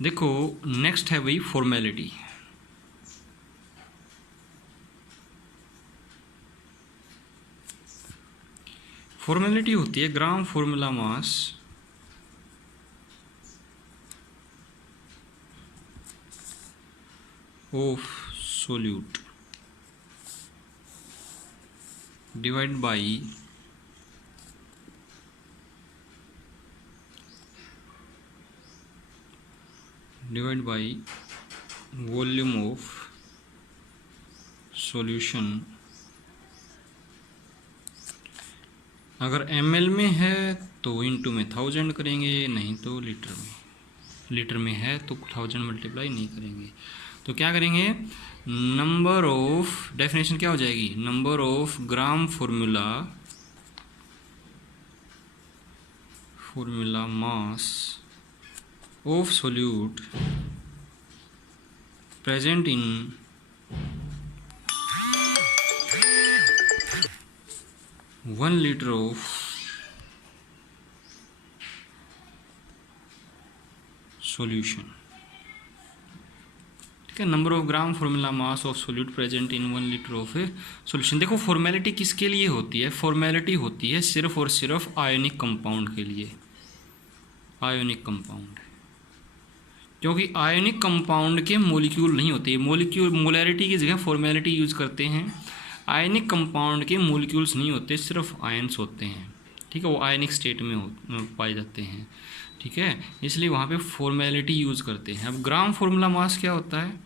देखो नेक्स्ट है भाई फॉर्मेलिटी। फॉर्मेलिटी होती है ग्राम formula mass of solute divide by volume of solution. अगर ml में है तो इनटू में 1000 करेंगे, नहीं तो लीटर में। लीटर में है तो 1000 मल्टीप्लाई नहीं करेंगे। तो क्या करेंगे, नंबर ऑफ, डेफिनेशन क्या हो जाएगी, number of gram formula mass of solute present in 1 litre of solution. ठीक है, number of gram formula mass of solute present in 1 litre of solution. देखो फॉर्मेलिटी किसके लिए होती है, फॉर्मेलिटी होती है सिर्फ और सिर्फ आयोनिक कंपाउंड के लिए। आयोनिक कंपाउंड, क्योंकि आयोनिक कंपाउंड के मॉलिक्यूल नहीं होते, मॉलिक्यूल मोलैरिटी की जगह फॉर्मेलिटी यूज करते हैं। आयनिक कंपाउंड के मॉलिक्यूल्स नहीं होते, सिर्फ आयन्स होते हैं। ठीक है, वो आयनिक स्टेट में पाए जाते हैं। ठीक है, इसलिए वहाँ पे फॉर्मेलिटी यूज करते हैं। अब ग्राम फॉर्मूला मास क्या होता है,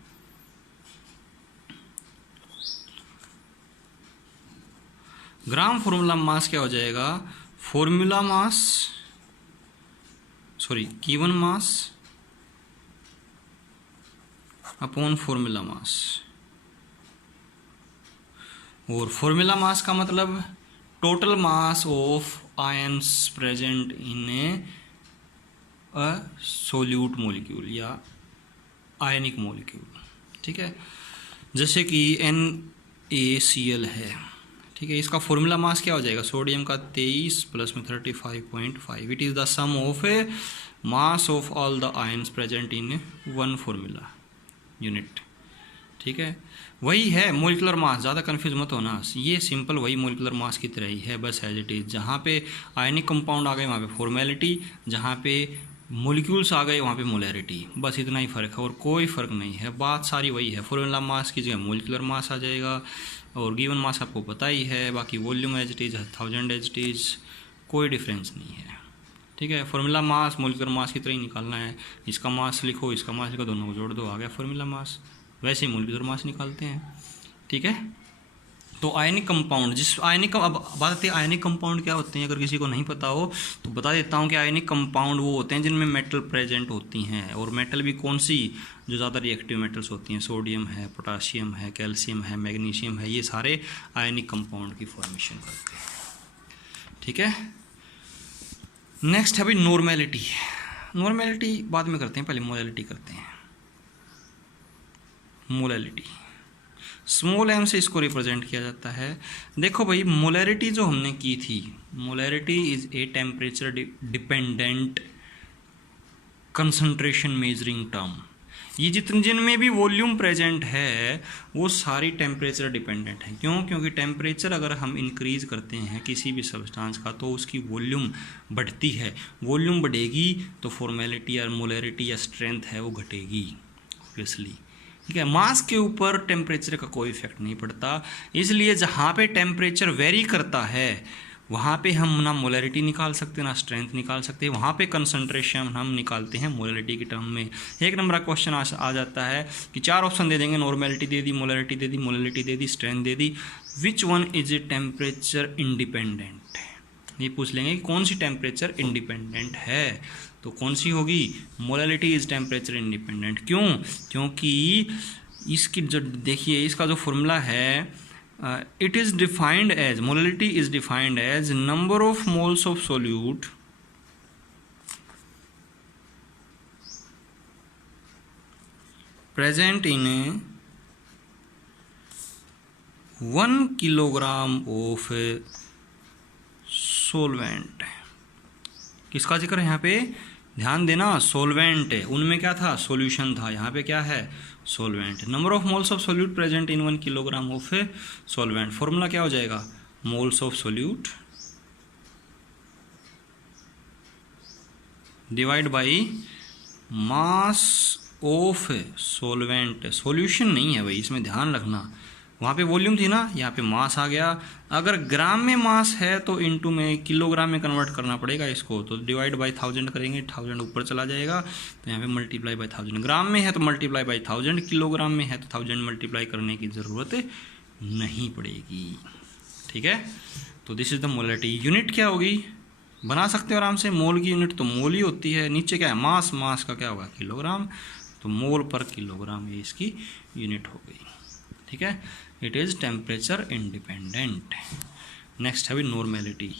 ग्राम फॉर्मूला मास क्या हो जाएगा, formula mass given mass upon formula mass. और फॉर्मूला मास का मतलब total mass of ions present in a solute molecule या आयनिक मॉलिक्यूल। ठीक है, जैसे कि NaCl है। ठीक है, इसका फॉर्मूला मास क्या हो जाएगा, सोडियम का 23 प्लस में 35.5। It is the sum of mass of all the ions present in 1 formula unit. ठीक है, वही है मॉलिक्यूलर मास, ज़्यादा कंफ्यूज मत होना, ये सिंपल वही मॉलिक्यूलर मास की तरह ही है, बस एज इट इज। जहाँ पे आयनिक कंपाउंड आ गए वहाँ पे फॉर्मेलिटी, जहाँ पे मॉलिक्यूल्स आ गए वहाँ पे मोलैरिटी, बस इतना ही फ़र्क है और कोई फ़र्क नहीं है, बात सारी वही है। फॉर्मूला मास की जगह मॉलिक्यूलर मास आ जाएगा और गिवन मास आपको पता ही है, बाकी volume as it is, 1000 as it is, कोई डिफरेंस नहीं है। ठीक है, फॉर्मूला मास मॉलिक्यूलर मास की तरह ही निकालना है, इसका मास लिखो इसका मास लिखो, दोनों को जोड़ दो, आ गया फॉर्मूला मास। वैसे ही मॉलिक्यूलर मास निकालते हैं। ठीक है, तो आयनिक कंपाउंड, जिस आयनिक, अब बात आती है आयनिक कंपाउंड क्या होते हैं, अगर किसी को नहीं पता हो तो बता देता हूँ कि आयनिक कंपाउंड वो होते हैं जिनमें मेटल प्रेजेंट होती हैं, और मेटल भी कौन सी, जो ज़्यादा रिएक्टिव मेटल्स होती हैं, सोडियम है, पोटाशियम है, कैल्शियम है, मैग्नीशियम है, ये सारे आयनिक कंपाउंड की फॉर्मेशन करते हैं। ठीक है, नेक्स्ट है भाई नॉर्मेलिटी। नॉर्मेलिटी बाद में करते हैं, पहले मोलैलिटी करते हैं। मोलैलिटी स्मॉल m से इसको रिप्रेजेंट किया जाता है। देखो भाई मोलैरिटी जो हमने की थी, molarity is a temperature dependent concentration measuring term. ये जितने जिनमें भी वॉल्यूम प्रेजेंट है वो सारी टेम्परेचर डिपेंडेंट है। क्यों, क्योंकि टेम्परेचर अगर हम इंक्रीज करते हैं किसी भी सब्सटेंस का तो उसकी वॉल्यूम बढ़ती है, वॉल्यूम बढ़ेगी तो फॉर्मेलिटी या मोलैरिटी या स्ट्रेंथ है वो घटेगी ऑब्वियसली। ठीक है, मास के ऊपर टेम्परेचर का कोई इफेक्ट नहीं पड़ता, इसलिए जहाँ पे टेम्परेचर वेरी करता है वहाँ पे हम ना मोलैरिटी निकाल सकते ना स्ट्रेंथ निकाल सकते, वहाँ पे कंसंट्रेशन हम निकालते हैं मोलैरिटी के टर्म में। एक नंबर का क्वेश्चन आ जाता है कि 4 ऑप्शन दे देंगे, normality they the, molarity they the, molality they the, strength they the, which one is a temperature independent. ये पूछ लेंगे कि कौन सी टेम्परेचर इंडिपेंडेंट है, तो कौन सी होगी, मोलैलिटी इज टेम्परेचर इंडिपेंडेंट। क्यों, क्योंकि इसकी जो देखिए इसका जो फॉर्मूला है, it is defined as, molality is defined as number of moles of solute present in 1 kilogram of solvent. किसका जिक्र है यहाँ पे, ध्यान देना, सोलवेंट उनमें क्या था, सॉल्यूशन था, यहाँ पे क्या है, solvent. Number of moles of solute present in 1 kilogram of solvent, formula क्या हो जाएगा, moles of solute divide by mass of solvent. Solution नहीं है भाई, इसमें ध्यान रखना, वहाँ पे वॉल्यूम थी ना, यहाँ पे मास आ गया। अगर ग्राम में मास है तो इनटू में किलोग्राम में कन्वर्ट करना पड़ेगा इसको, तो डिवाइड बाई 1000 करेंगे, 1000 ऊपर चला जाएगा, तो यहाँ पे मल्टीप्लाई बाई 1000। ग्राम में है तो मल्टीप्लाई बाई 1000, किलोग्राम में है तो 1000 मल्टीप्लाई करने की ज़रूरत नहीं पड़ेगी। ठीक है, तो this is the molarity. Unit क्या होगी, बना सकते हो आराम से, मोल की यूनिट तो मोल ही होती है, नीचे क्या है मास, मास का क्या होगा किलोग्राम, तो मोल पर किलोग्राम ये इसकी यूनिट हो गई। ठीक है, it is temperature independent. Next है नॉर्मेलिटी।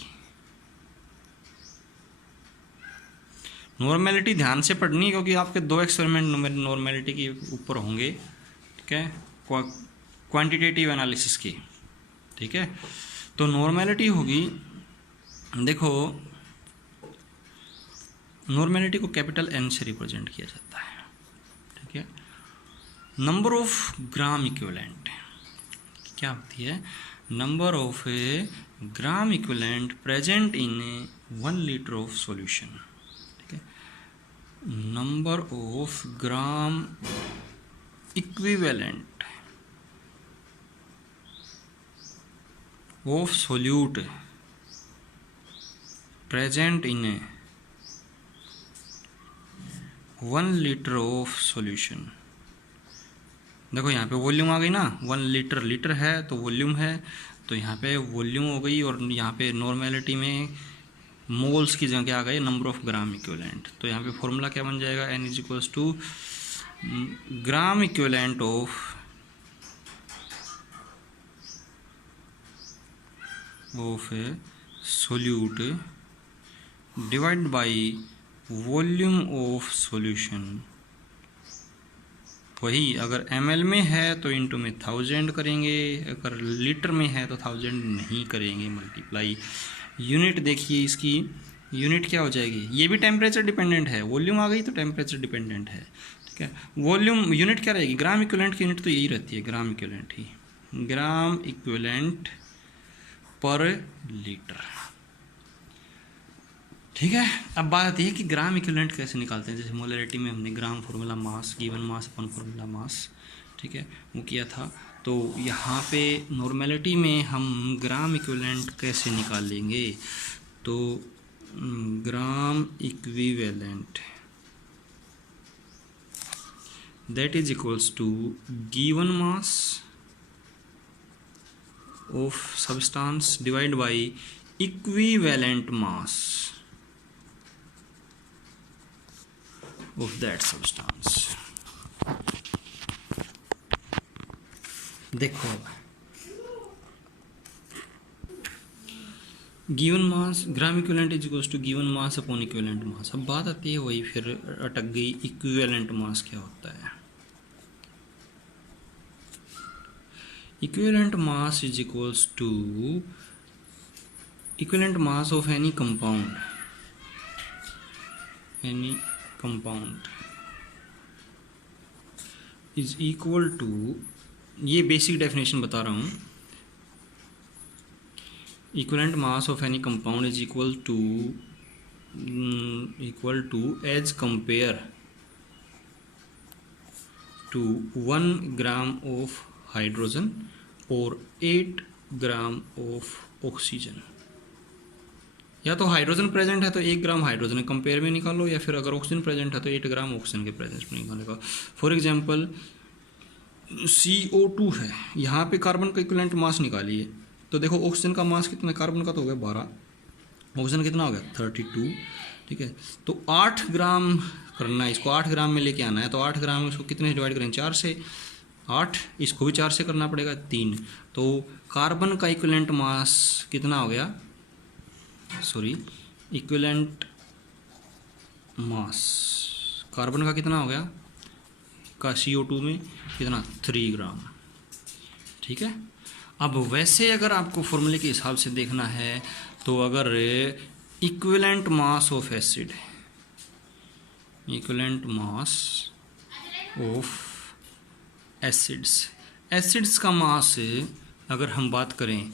नॉर्मेलिटी ध्यान से पढ़नी है क्योंकि आपके 2 एक्सपेरिमेंट नॉर्मेलिटी के ऊपर होंगे। ठीक है, क्वांटिटेटिव एनालिसिस की। ठीक है, तो नॉर्मेलिटी होगी, देखो नॉर्मेलिटी को कैपिटल एन से रिप्रेजेंट किया जाता है। ठीक है, नंबर ऑफ ग्राम इक्विवेलेंट क्या होती है, number of gram equivalent present in 1 litre of solution. ठीक है, number of gram equivalent of solute present in 1 litre of solution. देखो यहाँ पे वॉल्यूम आ गई ना, 1 लीटर, लीटर है तो वॉल्यूम है, तो यहाँ पे वॉल्यूम हो गई, और यहाँ पे नॉर्मेलिटी में मोल्स की जगह आ गई नंबर ऑफ ग्राम इक्विवेलेंट। तो यहाँ पे फॉर्मूला क्या बन जाएगा, N is equals to gram equivalent of solute divide by volume of solution. वही अगर ml में है तो इंटू में 1000 करेंगे, अगर लीटर में है तो 1000 नहीं करेंगे मल्टीप्लाई। यूनिट देखिए इसकी, यूनिट क्या हो जाएगी, ये भी टेम्परेचर डिपेंडेंट है, वॉल्यूम आ गई तो टेम्परेचर डिपेंडेंट है। ठीक है, वॉल्यूम यूनिट क्या रहेगी, ग्राम इक्विवेलेंट की यूनिट तो यही रहती है, ग्राम इक्विवेलेंट ही, ग्राम इक्विवेलेंट पर लीटर। ठीक है, अब बात आती है कि ग्राम इक्विवेलेंट कैसे निकालते हैं। जैसे मोलरिटी में हमने gram formula mass, given mass अपन फॉर्मूला मास, ठीक है, वो किया था। तो यहाँ पे नॉर्मेलिटी में हम ग्राम इक्विवेलेंट कैसे निकालेंगे, तो gram equivalent that is equals to given mass of substance divide by equivalent mass of that substance। देखो given mass gram equivalent is equals to given mass upon equivalent mass. अब बात आती है वही, फिर अटक गई, इक्विवेलेंट मास क्या होता है। Equivalent mass is equals to equivalent mass of any compound, any compound is equal to, ये बेसिक डेफिनेशन बता रहा हूँ, equivalent mass of any compound is equal to as compare to 1 gram of hydrogen और 8 gram of oxygen. या तो hydrogen present है तो 1 gram hydrogen compare में निकालो, या फिर अगर ऑक्सीजन प्रेजेंट है तो 8 ग्राम ऑक्सीजन के प्रेजेंस में निकालेगा। फॉर एग्जांपल CO2 है, यहाँ पे कार्बन का इक्विवेलेंट मास निकालिए, तो देखो ऑक्सीजन का मास कितना, कार्बन का तो हो गया 12, ऑक्सीजन कितना हो गया 32। ठीक है, तो 8 ग्राम करना है इसको, 8 ग्राम में लेके आना है, तो 8 ग्राम इसको कितने से डिवाइड करें, 4 से, 8 इसको भी 4 से करना पड़ेगा, 3। तो कार्बन का इक्विवेलेंट मास कितना हो गया, सॉरी इक्विवेलेंट मास कार्बन का कितना हो गया, का CO2 में कितना 3 ग्राम। ठीक है, अब वैसे अगर आपको फॉर्मूले के हिसाब से देखना है तो अगर equivalent mass of acid, equivalent mass of acids. Acids का मास अगर हम बात करें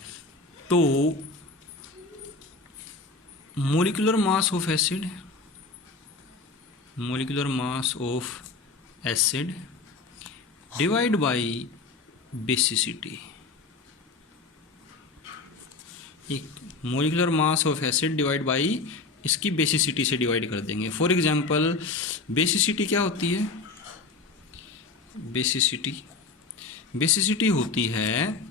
तो molecular mass of acid, molecular mass of acid divide by basicity. एक molecular mass of acid divide by इसकी बेसिसिटी से डिवाइड कर देंगे। फॉर एग्जांपल बेसिसिटी क्या होती है? बेसिसिटी होती है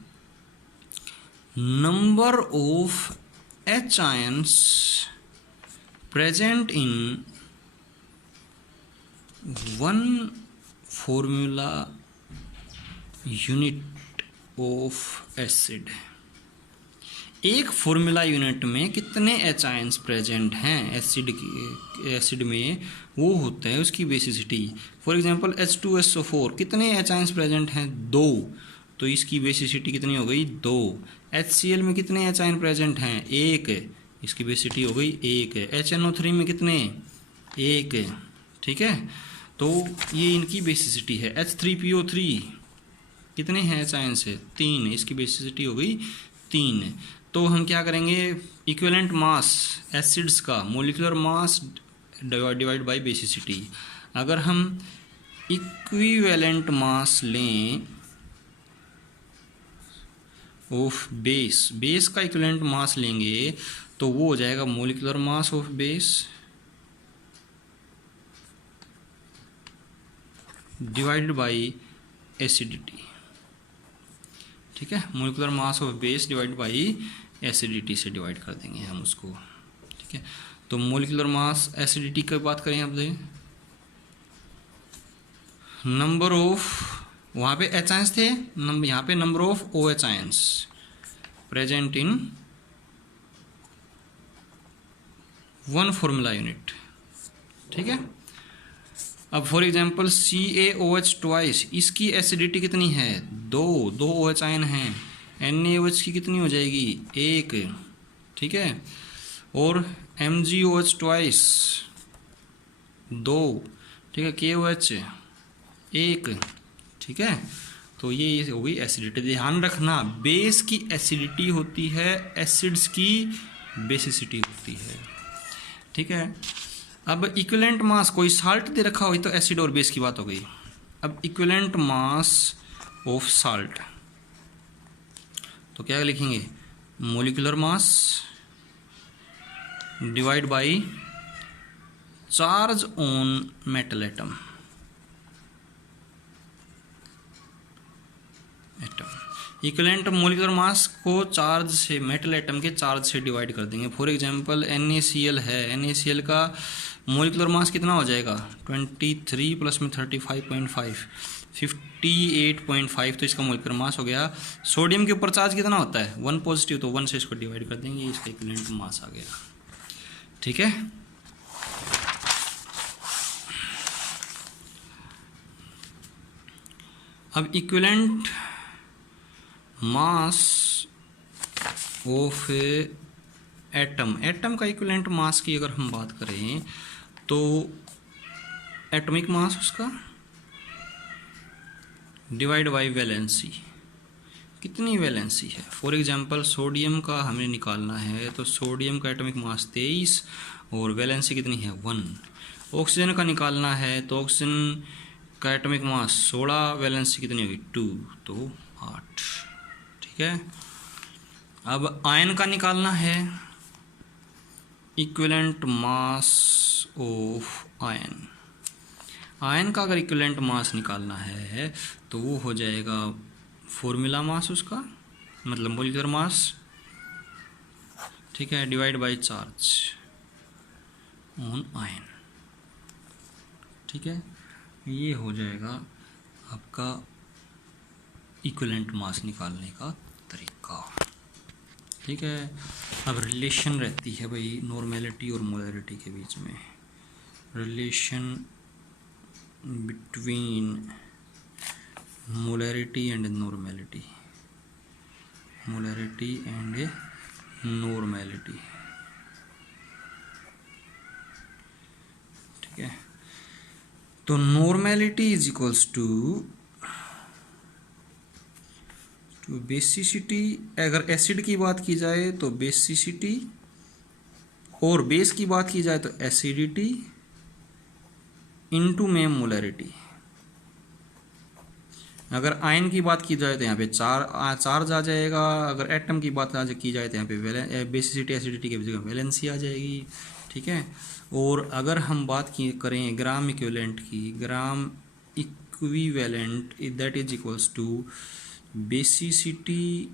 number of H ions present in one formula unit of acid. एक फॉर्मूला यूनिट में कितने H आयंस प्रेजेंट हैं एसिड में, वो होता है उसकी बेसिसिटी। फॉर एग्जांपल H2SO4 कितने H आयंस प्रेजेंट हैं? 2, तो इसकी बेसिसिटी कितनी हो गई? 2। HCl में कितने H आयन प्रेजेंट हैं? 1, इसकी बेसिसिटी हो गई 1। HNO3 में कितने? 1। ठीक है, तो ये इनकी बेसिसिटी है। H3PO3 कितने हैं H आयन से? 3, इसकी बेसिसिटी हो गई 3। तो हम क्या करेंगे? इक्विवेलेंट मास एसिड्स का molecular mass divide by basicity. अगर हम इक्विवेलेंट मास लें ऑफ बेस का इक्विवेलेंट मास लेंगे तो वो हो जाएगा molecular mass of base divided by acidity. ठीक है, molecular mass of base divide by acidity से डिवाइड कर देंगे हम उसको। ठीक है, तो मोलिकुलर मास एसिडिटी की बात करें अब नंबर ऑफ, वहाँ पे H आयंस थे, यहाँ पे number of OH ions present in one formula unit. ठीक है, अब फॉर एग्जांपल CaOH ट्वाइस, इसकी एसिडिटी कितनी है? 2 OH आयन हैं। NaOH की कितनी हो जाएगी? 1। ठीक है, और MgOH ट्वाइस 2। ठीक है, KOH 1। ठीक है, तो ये हो गई एसिडिटी। ध्यान रखना, बेस की एसिडिटी होती है, एसिड्स की बेसिसिटी होती है। ठीक है, अब इक्विवेलेंट मास, कोई साल्ट दे रखा हो तो एसिड और बेस की बात हो गई। अब इक्विवेलेंट मास ऑफ साल्ट तो क्या लिखेंगे? Molecular mass divide by charge on metal atom. Equivalent molecular mass को चार्ज से, मेटल एटम के चार्ज से डिवाइड कर देंगे। फॉर एग्जांपल NaCl है, NaCl का मोलिकुलर मास कितना हो जाएगा? 23 प्लस में 35.5, 58.5, तो इसका मोलिकुलर मास हो गया। सोडियम के ऊपर चार्ज कितना होता है? 1 पॉजिटिव, तो 1 से इसको डिवाइड कर देंगे, इसका इक्विवेलेंट मास आ गया। ठीक है, अब इक्विवेलेंट मास ऑफ एटम का इक्विवेलेंट मास की अगर हम बात करें तो एटॉमिक मास उसका डिवाइड बाय वैलेंसी। कितनी वैलेंसी है? फॉर एग्जांपल सोडियम का हमें निकालना है, तो सोडियम का एटॉमिक मास 23 और वैलेंसी कितनी है? 1। ऑक्सीजन का निकालना है तो ऑक्सीजन का एटॉमिक मास 16, वैलेंसी कितनी होगी? 2, तो 8। ठीक है, अब आयन का निकालना है, equivalent mass of ion. Ion का अगर इक्विवेलेंट मास निकालना है तो वो हो जाएगा फॉर्मूला मास उसका, मतलब मोलिकुलर मास। ठीक है, divide by charge on ion. ठीक है, ये हो जाएगा आपका इक्विवेलेंट मास निकालने का तरीका। ठीक है, अब रिलेशन रहती है भाई नॉर्मेलिटी और मोलैरिटी के बीच में। Relation between molarity and normality, molarity and normality. ठीक है, तो normality is equals to basicity. अगर एसिड की बात की जाए तो बेसिसिटी, और बेस की बात की जाए तो एसिडिटी इनटू में मोलरिटी। अगर आयन की बात की जाए तो यहाँ पे चार्ज आ जाएगा। अगर एटम की बात की जाए तो यहाँ पे बेसिसिटी एसिडिटी की जगह वैलेंसी आ जाएगी। ठीक है। और अगर हम बात की करें ग्राम इक्विवेलेंट की, gram equivalent that is equals to basicity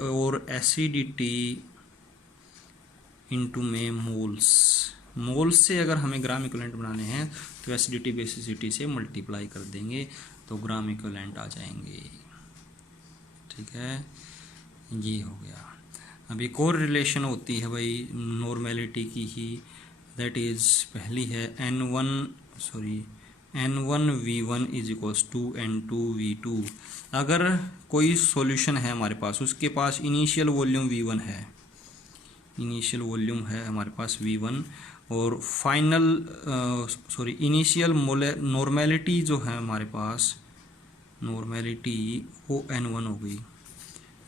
और एसिडिटी इनटू में मोल्स। मोल्स से अगर हमें ग्राम इक्विवेलेंट बनाने हैं तो एसिडिटी बेसिसिटी से मल्टीप्लाई कर देंगे तो ग्राम इक्विवेलेंट आ जाएंगे। ठीक है, ये हो गया। अब एक और रिलेशन होती है भाई नॉर्मेलिटी की ही, दैट इज पहली है N1V1 is equals to N2V2। अगर कोई सॉल्यूशन है हमारे पास, उसके पास इनिशियल वॉल्यूम V1 है, इनिशियल वॉल्यूम है हमारे पास V1, और फाइनल इनिशियल नॉर्मेलिटी जो है हमारे पास, नॉर्मेलिटी वो N1 हो गई।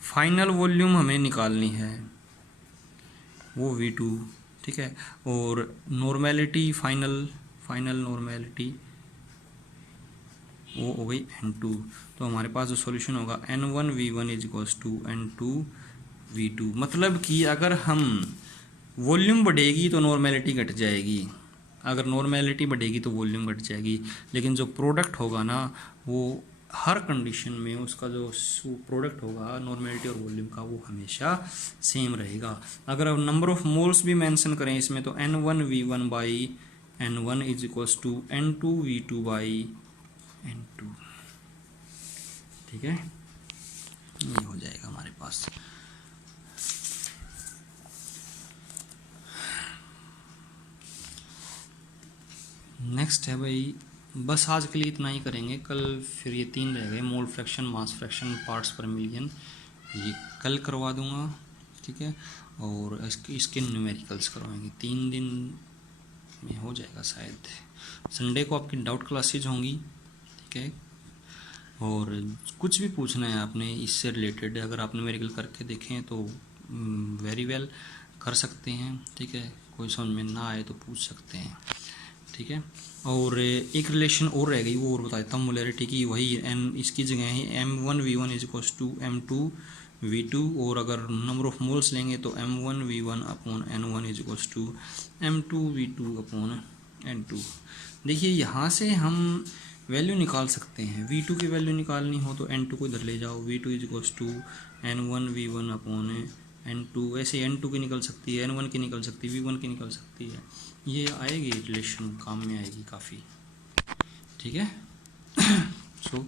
फाइनल वॉल्यूम हमें निकालनी है वो V2। ठीक है, और नॉर्मेलिटी फाइनल नॉर्मेलिटी वो हो गई N2। तो हमारे पास जो सॉल्यूशन होगा N1V1 is equals to N2V2। मतलब कि अगर हम वॉल्यूम बढ़ेगी तो नॉर्मेलिटी घट जाएगी, अगर नॉर्मेलिटी बढ़ेगी तो वॉल्यूम घट जाएगी, लेकिन जो प्रोडक्ट होगा ना वो हर कंडीशन में उसका जो प्रोडक्ट होगा नॉर्मेलिटी और वॉल्यूम का वो हमेशा सेम रहेगा। अगर अब नंबर ऑफ मोल्स भी मेंशन करें इसमें तो N1V1 by N1 is equals to N2V2 by N2। ठीक है, ये हो जाएगा हमारे पास। नेक्स्ट है भाई, बस आज के लिए इतना ही करेंगे, कल फिर ये 3 रह गए, mole fraction, mass fraction, parts पर मिलियन, ये कल करवा दूंगा। ठीक है, और इसके न्यूमेरिकल्स करवाएंगे 3 दिन में हो जाएगा शायद। संडे को आपकी डाउट क्लासेज होंगी। ठीक है, और कुछ भी पूछना है आपने इससे रिलेटेड, अगर आप न्यूमेरिकल करके देखें तो वेरी वेल कर सकते हैं। ठीक है, कोई समझ में ना आए तो पूछ सकते हैं। ठीक है, और एक रिलेशन और रह गई, वो और बता देता हूँ मोलरिटी की, वही एन इसकी जगह है M1V1 is equals to M2V2, और अगर नंबर ऑफ मोल्स लेंगे तो M1V1 upon N1 is equals to M2V2 upon N2। देखिए यहाँ से हम वैल्यू निकाल सकते हैं, V2 की वैल्यू निकालनी हो तो N2 को इधर ले जाओ, V2 is equals to N1V1 upon N2, ऐसे N2 की निकल सकती है, N1 की निकल सकती है, V1 की निकल सकती है, ये आएगी रिलेशन, काम में आएगी काफ़ी। ठीक है, सो